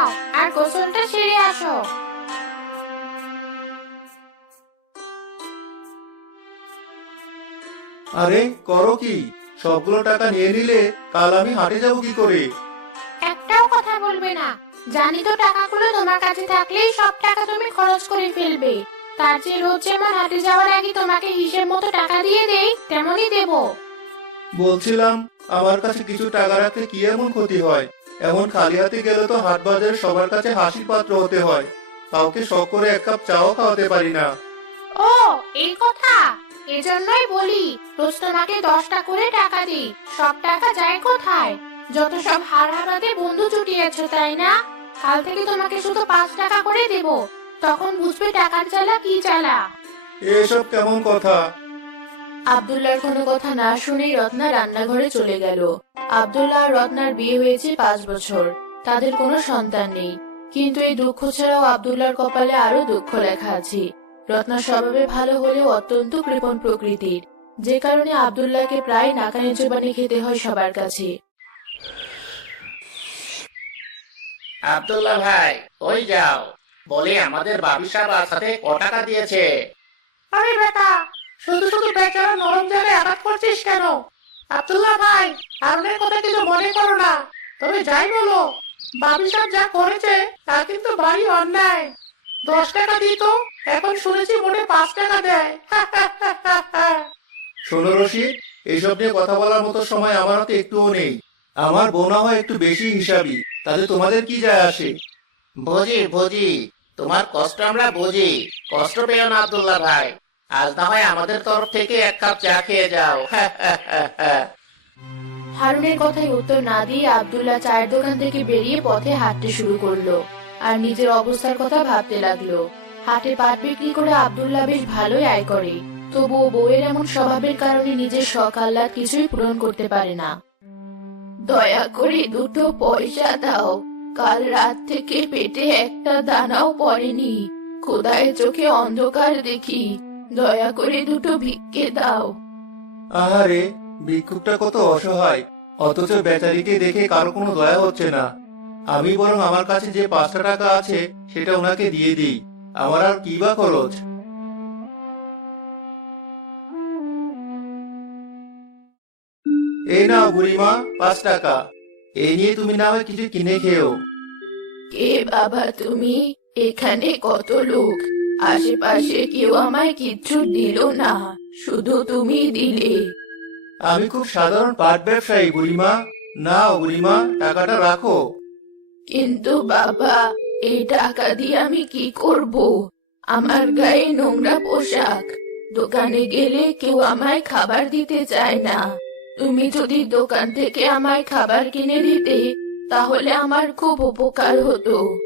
নাও আর গোসলটা সেরে আসো। আরে করো কি? সবগুলো টাকা নিয়ে নিলে কাল আমি হাটে যাব কি করে? একটাও কথা বলবে না। জানি তো টাকাগুলো তোমার কাছে থাকলেই সব টাকা তুমি খরচ করে ফেলবে। তার চেয়ে রোজ যেমন হাটে যাওয়ার আগে তোমাকে হিসেব মতো টাকা দিয়ে দেই তেমনই দেবো। বলছিলাম আমার কাছে কিছু টাকা রাখতে কি এমন ক্ষতি হয়? এমন খালি হাতে গেলে তো হাট বাজারে সবার কাছে হাসির পাত্র হতে হয়। কাউকে শখ করে এক কাপ চাও খাওয়াতে পারি না। ও এই কথা? এজন্যই বলি রোজ তোমাকে দশটা করে টাকা দিই। সব টাকা যায় কোথায়? যত সব হার হারাতে বন্ধু জুটিয়েছো তাই না? কাল থেকে তোমাকে শুধু পাঁচ টাকা করে দেব। তখন বুঝবে টাকার চালা কি চালা এসব কেমন কথা? আব্দুল্লাহর কোনো কথা না শুনেই রত্না রান্নাঘরে চলে গেল। আব্দুল্লাহ রত্নার বিয়ে হয়েছে পাঁচ বছর। তাদের কোনো সন্তান নেই। কিন্তু এই দুঃখ ছাড়াও আব্দুল্লাহর কপালে আরও দুঃখ লেখা আছে। রত্না স্বভাবে ভালো হলেও অত্যন্ত কৃপণ প্রকৃতির। যে কারণে আব্দুল্লাহকে প্রায় নাকানি জোবানি খেতে হয় সবার কাছে। আব্দুল্লাহ ভাই ওই যাও। বলে আমাদের বাবি সাহেব আজ সাথে ক টাকা দিয়েছে। আরে বেটা শুধু শুধু বেচারা নরম জায়গায় আঘাত করছিস কেন? আব্দুল্লাহ ভাই আপনার কথা কিছু মনে করো না। তবে যাই বলো বাবি সাহেব যা করেছে তা কিন্তু ভারী অন্যায়। দশ টাকা দিত এখন শুনেছি মনে পাঁচ টাকা দেয়। শোনো রশিদ এইসব নিয়ে কথা বলার মতো সময় আমার হাতে একটুও নেই। আমার বোনা হয় একটু বেশি হিসাবি তাহলে তোমাদের কি যায় আসে? বুঝি বুঝি তোমার কষ্ট আমরা বুঝি। কষ্ট পেও না আব্দুল্লাহ ভাই। আজ না হয় আমাদের তরফ থেকে এক কাপ চা খেয়ে যাও। হারুনের কথায় উত্তর না দিয়ে আব্দুল্লাহ চায়ের দোকান থেকে বেরিয়ে পথে হাঁটতে শুরু করল আর নিজের অবস্থার কথা ভাবতে লাগল। হাটে পাট বিক্রি করে আব্দুল্লাহ বেশ ভালোই আয় করে, তবুও বউয়ের এমন স্বভাবের কারণে নিজের শখ আহ্লাদ কিছুই পূরণ করতে পারে না। দয়া করে দুটো পয়সা দাও, কাল রাত থেকে পেটে একটা দানাও পড়েনি, খোদায় চোখে অন্ধকার দেখি। দয়া করে দুটো ভিক্ষে দাও। আহারে ভিক্ষুকটা কত অসহায় অথচ বেচারিকে দেখে কারও কোনো দয়া হচ্ছে না। আমি বরং আমার কাছে যে পাঁচটা টাকা আছে সেটা ওনাকে দিয়ে দিই। আমার আর কি বা খরচ? এই নাও বুড়িমা পাঁচ টাকা। এই নিয়ে তুমি না হয় কিছু কিনে খেও কে বাবা তুমি? এখানে কত লোক? আশেপাশে কেউ আমায় কিচ্ছু দিল না। শুধু তুমি দিলে। আমি খুব সাধারণ পাট ব্যবসায়ী বুড়িমা। নাও বুড়িমা টাকাটা রাখো। কিন্তু বাবা এই টাকা দিয়ে আমি কি করব? আমার গায়ে নোংরা পোশাক। দোকানে গেলে কেউ আমায় খাবার দিতে চায় না। তুমি যদি দোকান থেকে আমায় খাবার কিনে দিতে তাহলে আমার খুব উপকার হতো।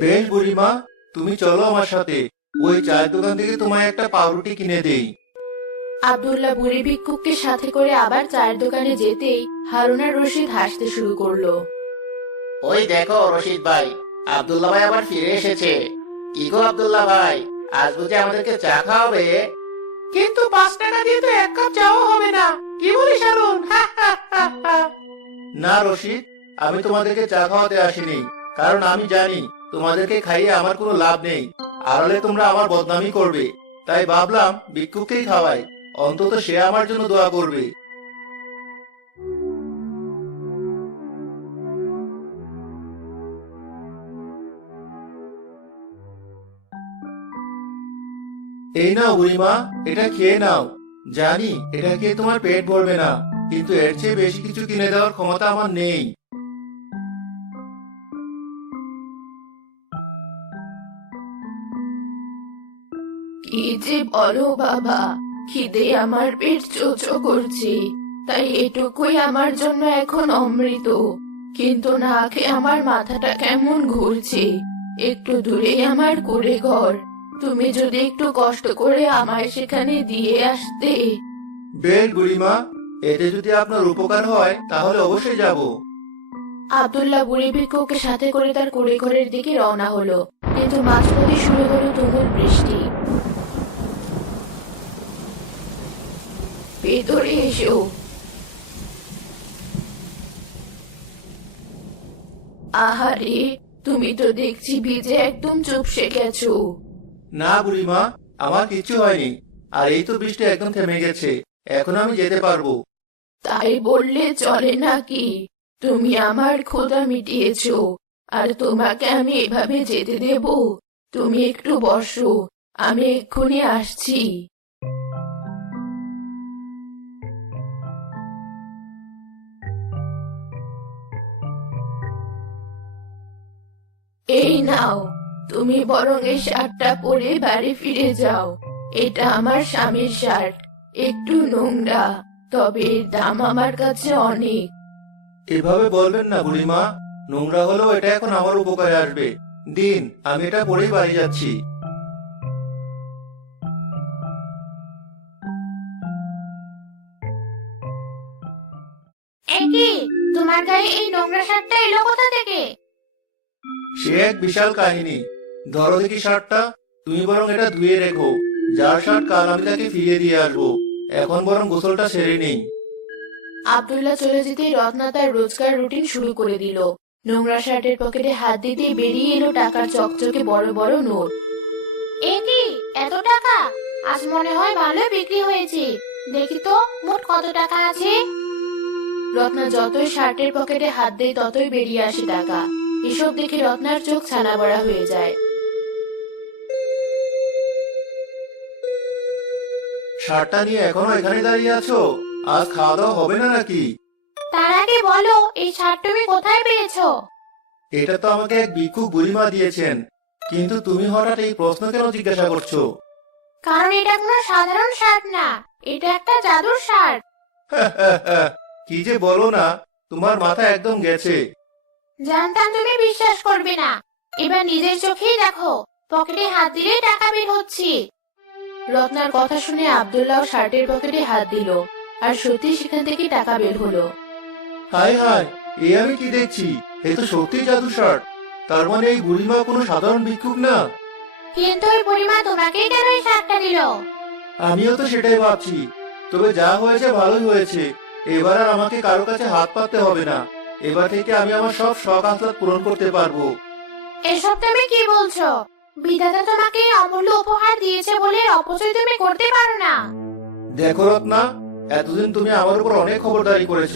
বেশ বুড়িমা তুমি চলো আমার সাথে। ওই চায়ের দোকান থেকে তোমায় একটা পাউরুটি কিনে দেই। আব্দুল্লাহ বুড়ি ভিক্ষুককে সাথে করে আবার চায়ের দোকানে যেতেই হারুন আর রশিদ হাসতে শুরু করল। ওই দেখো রশিদ ভাই আব্দুল্লাহ ভাই আবার ফিরে এসেছে। কি গো আব্দুল্লাহ ভাই আজ বুঝে আমাদেরকে চা খাওয়াবে? কিন্তু পাঁচ টাকা দিয়ে তো এক কাপ চাও হবে না। কি বলিস আরুন না রশিদ আমি তোমাদেরকে চা খাওয়াতে আসিনি কারণ আমি জানি তোমাদেরকে খাইয়ে আমার কোনো লাভ নেই। আড়ালে তোমরা আমার বদনামি করবে। তাই ভাবলাম ভিক্ষুককেই খাওয়াই। অন্তত সে আমার জন্য দোয়া করবে। এই নাও বুড়িমা, এটা খেয়ে নাও। জানি, এটা খেয়ে তোমার পেট ভরবে না। কিন্তু এর চেয়ে বেশি কিছু কিনে দেওয়ার ক্ষমতা আমার নেই। কি যে বলো বাবা খিদে আমার পেট চোচো করছে। তাই এটুকুই আমার জন্য এখন অমৃত। কিন্তু না খেয়ে আমার মাথাটা কেমন ঘুরছে। একটু দূরে আমার কুড়ে ঘর। তুমি যদি একটু কষ্ট করে আমায় সেখানে দিয়ে আসতে। বেশ বুড়িমা এতে যদি আপনার উপকার হয় তাহলে অবশ্যই যাব। আব্দুল্লাহ বুড়ি ভিক্ষুকে সাথে করে তার কুড়ে ঘরের দিকে রওনা হলো। কিন্তু মাঝপথে শুরু হলো তুমুল বৃষ্টি। ভেতরে এসো। আহারে তুমি তো দেখছি ভিজে একদম চুপসে গেছো। না বুড়িমা আমার কিচ্ছু হয়নি। আর এই তো বৃষ্টি একদম থেমে গেছে এখন আমি যেতে পারব। তাই বললে চলে নাকি? তুমি আমার ক্ষুধা মিটিয়েছো আর তোমাকে আমি এভাবে যেতে দেব। তুমি একটু বসো আমি এক্ষুনি আসছি। এই নাও তুমি বরং এই শার্টটা পরে বাড়ি ফিরে যাও। এটা আমার স্বামীর শার্ট একটু নোংরা তবে এর দাম আমার কাছে অনেক। এভাবে বলবেন না বুড়িমা নোংরা হলেও এটা এখন আমার উপকারে আসবে। দিন আমি এটা পরেই বাড়ি যাচ্ছি। একি তোমার গায়ে এই নোংরা শার্টটা এলো কোথা থেকে? সে এক বিশাল কাহিনী। ধরো দেখি শার্টটা তুমি বরং এটা ধুয়ে রেখো। যার শার্ট কাল আমি তাকে ফিরিয়ে দিয়ে আসব। এখন বরং গোসলটা সেরে নেই। আব্দুল্লাহ চলে যেতেই রত্না তার রোজকার রুটিন শুরু করে দিল। নোংরা শার্টের পকেটে হাত দিতেই বেরিয়ে এলো টাকার চকচকে বড় বড় নোট। এ কি? এত টাকা? আজ মনে হয় ভালো বিক্রি হয়েছে। দেখি তো, মোট কত টাকা আছে? রত্না যতই শার্টের পকেটে হাত দেয় ততই বেরিয়ে আসে টাকা। এসব দেখে রত্নার চোখ ছানা বড়া হয়ে যায়। শার্টটা নিয়ে এখনও এখানে দাঁড়িয়ে আছো? আজ খাওয়া দাওয়া হবে না নাকি? তার আগে বলো এই শার্ট তুমি কোথায় পেয়েছ? এটা তো আমাকে এক ভিক্ষুক বুড়িমা দিয়েছেন। কিন্তু তুমি হঠাৎ এই প্রশ্ন কেন জিজ্ঞাসা করছ? কারণ এটা কোনো সাধারণ শার্ট না এটা একটা জাদুর শার্ট কি যে বলো না তোমার মাথা একদম গেছে। জানতাম তুমি বিশ্বাস করবে না। এবার নিজের চোখেই দেখো পকেটে হাত দিলেই টাকা বের হচ্ছে। রত্নার কথা শুনে আব্দুল্লাহ শার্টের পকেটে হাত দিল আর সত্যি সেখান থেকে টাকা বের হলো। হায় হায় এ আমি কি দেখছি? এ তো সত্যি জাদু শার্ট। তার মানে এই বুড়িমা কোনো সাধারণ ভিক্ষুক না? কিন্তু ওই পরিমা তোমাকেই কেন এই শার্টটা দিল? আমিও তো সেটাই ভাবছি। তবে যা হয়েছে ভালোই হয়েছে। এবার আর আমাকে কারও কাছে হাত পাততে হবে না। এবার থেকে আমি আমার সব শখ আহ্লাদ পূরণ করতে পারব। এসব তুমি কি বলছো? বিধাতা তোমাকে এই অমূল্য উপহার দিয়েছে বলে এর অপচয় তুমি করতে পারো না। দেখো রত্না এতদিন তুমি আমার উপর অনেক খবরদারি করেছ।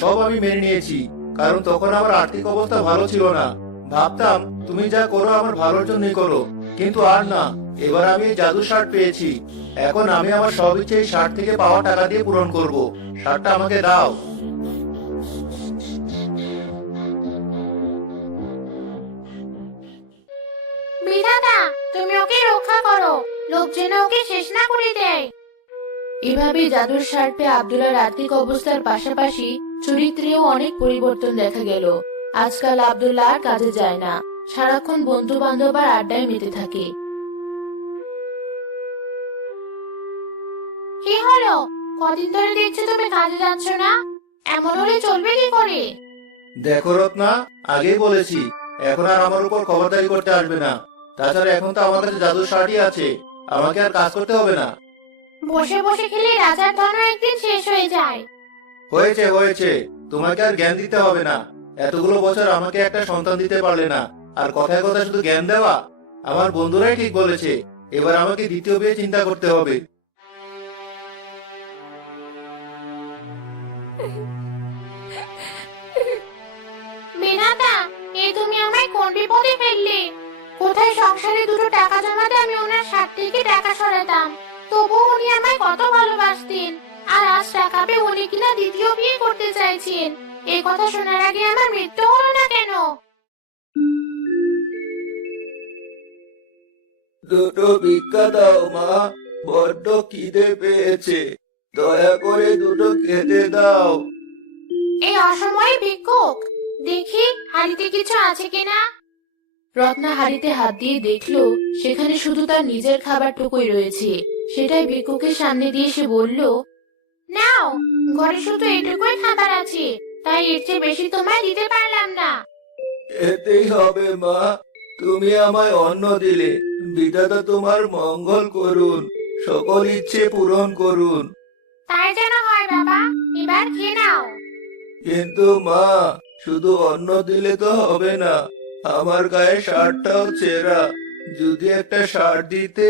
সব আমি মেনে নিয়েছি কারণ তখন আমার আর্থিক অবস্থা ভালো ছিল না। ভাবতাম তুমি যা করো আমার ভালোর জন্যই করো। কিন্তু আর না এবার আমি এই জাদু শার্ট পেয়েছি। এখন আমি আমার সব ইচ্ছে এই শার্ট থেকে পাওয়া টাকা দিয়ে পূরণ করব। শার্টটা আমাকে দাও। বিধাতা তুমি ওকে রক্ষা করো। লোক যেন ওকে শেষ না করে দেয়। এভাবে জাদুর শার্ট পেয়ে আর্থিক অবস্থার পাশাপাশি চরিত্রেও অনেক পরিবর্তন দেখা গেল। আজকাল আব্দুল্লাহ আর কাজে যায় না। সারাক্ষণ বন্ধু বান্ধব আর আড্ডায় মেতে থাকে। কি হলো? কদিন ধরে দেখছি তুমি কাজে যাচ্ছ না। এমন হলে চলবে কি করে? দেখো রত্না আগেই বলেছি এখন আর আমার উপর খবরদারি করতে আসবে না। তাছাড়া এখন তো আমার কাছে জাদু শার্টই আছে আমাকে আর কাজ করতে হবে না। বসে বসে খেলে রাজার ধন একদিন শেষ হয়ে যায়। হয়েছে হয়েছে তোমাকে আর জ্ঞান দিতে হবে না। এতগুলো বছর আমাকে একটা সন্তান দিতে পারলে না আর কথায় কথায় শুধু জ্ঞান দেওয়া? আমার বন্ধুরাই ঠিক বলেছে এবার আমাকে দ্বিতীয় বিয়ে চিন্তা করতে হবে। বিধাতা এ তুমি আমায় কোন বিপদে ফেললে? কোথায় সংসারে দুটো টাকা জমাতে আমি ওনার সাত থেকে টাকা সরাতাম? তবু উনি আমায় কত ভালোবাসতেন। আর আজ টাকা পেয়ে উনি কিনা দ্বিতীয় বিয়ে করতে চাইছেন। এই কথা শোনার আগে আমার মৃত্যু হলো না কেন? দুটো ভিক্ষা দাও মা বড্ড খিদে পেয়েছে। দয়া করে দুটো খেতে দাও। এই অসময়ে ভিক্ষুক? দেখি হাড়িতে কিছু আছে কিনা? রত্না হাড়িতে হাত দিয়ে দেখল সেখানে শুধু তার নিজের খাবারটুকুই রয়েছে। সেটাই ভিক্ষুকের সামনে দিয়ে সে বলল নাও ঘরে শুধু এটুকুই খাবার আছে। তাই এর চেয়ে বেশি তোমায় দিতে পারলাম না। এতেই হবে মা। তুমি আমায় অন্ন দিলে। বিধাতা তোমার মঙ্গল করুন। সকল ইচ্ছে পূরণ করুন। তাই যেন হয় বাবা। এবার খেয়ে নাও। কিন্তু মা শুধু অন্ন দিলে তো হবে না। আমার গায়ে শার্টটাও ছেঁড়া যদি একটা শার্ট দিতে,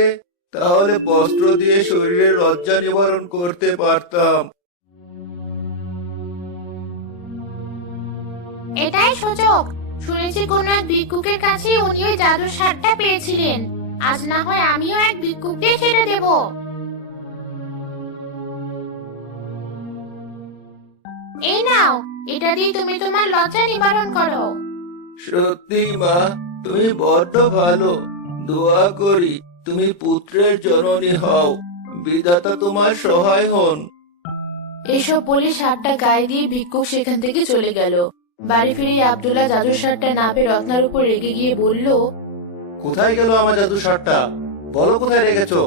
তাহলে বস্ত্র দিয়ে শরীরের লজ্জা নিবারণ করতে পারতাম। এটাই সুযোগ। শুনেছি কোন এক ভিক্ষুকের কাছে উনি ওই জাদুর সারটা পেয়েছিলেন। আজ না হয় আমিও এক ভিক্ষুককে ছেড়ে দেব। এই নাও, এটা দিয়ে তুমি তোমার লজ্জা নিবারণ করো। সত্যি মা তুমি বড্ড ভালো। দোয়া করি তুমি পুত্রের জননী হও। বিধাতা তোমার সহায় হন। এসব বলে শার্টটা গায়ে দিয়ে ভিক্ষুক সেখান থেকে চলে গেল। বাড়ি ফিরে আব্দুল্লাহ জাদুর শার্টটা না পেয়ে রত্নার উপর রেগে গিয়ে বলল কোথায় গেল আমার জাদু শার্টটা? বলো কোথায় রেখেছো?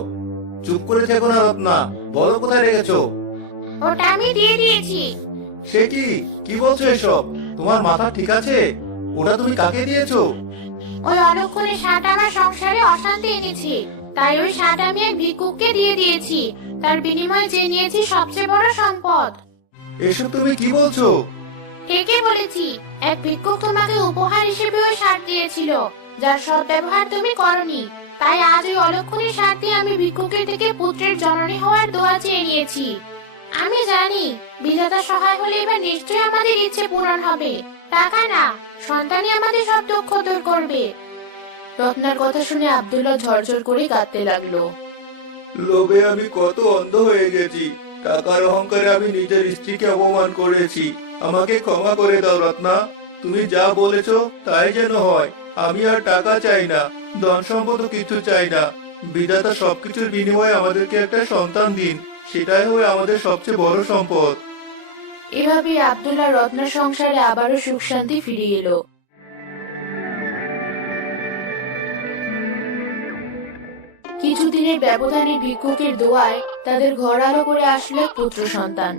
চুপ করে থেকো না রত্না বলো কোথায় রেখেছো? ওটা আমি দিয়ে দিয়েছি। সে কি? কি বলছো এসব? তোমার মাথা ঠিক আছে? ওটা তুমি কাকে দিয়েছ? ওই অলক্ষণে শার্ট আমার সংসারে অশান্তি এনেছে। তাই ওই শার্ট আমি এক ভিক্ষুককে দিয়ে দিয়েছি। তার বিনিময়ে চেয়ে নিয়েছি সবচেয়ে বড় সম্পদ। এসব তুমি কি বলছো? ঠিকই বলেছি। এক ভিক্ষুক তোমাকে উপহার হিসেবে ওই শার্ট দিয়েছিল যার সব ব্যবহার তুমি করনি। তাই আজ ওই অলক্ষণে শার্ট দিয়ে আমি ভিক্ষুকের থেকে পুত্রের জননী হওয়ার দোয়া চেয়ে নিয়েছি। আমি জানি বিধাতা সহায় হলে এবার নিশ্চয়ই আমাদের ইচ্ছে পূরণ হবে। টাকা না। সন্তানই আমাদের সব দুঃখ দূর করবে। রত্নার কথা শুনে আব্দুল্লাহ ঝরঝর করে কাঁদতে লাগল। লোভে আমি কত অন্ধ হয়ে গেছি। টাকার অহংকারে আমি নিজের স্ত্রীকে অপমান করেছি। আমাকে ক্ষমা করে দাও, রত্না। তুমি যা বলেছ তাই যেন হয়। আমি আর টাকা চাই না, ধন সম্পদ কিছু চাই না। বিধাতা সবকিছুর বিনিময়ে আমাদেরকে একটা সন্তান দিন। সেটাই হয় আমাদের সবচেয়ে বড় সম্পদ। এভাবে আব্দুল্লাহ রত্না সংসারে আবারও সুখ শান্তি ফিরে এলো। কিছুদিনের ব্যবধানে ভিক্ষুকের দোয়ায় তাদের ঘর আলো করে আসলে পুত্র সন্তান।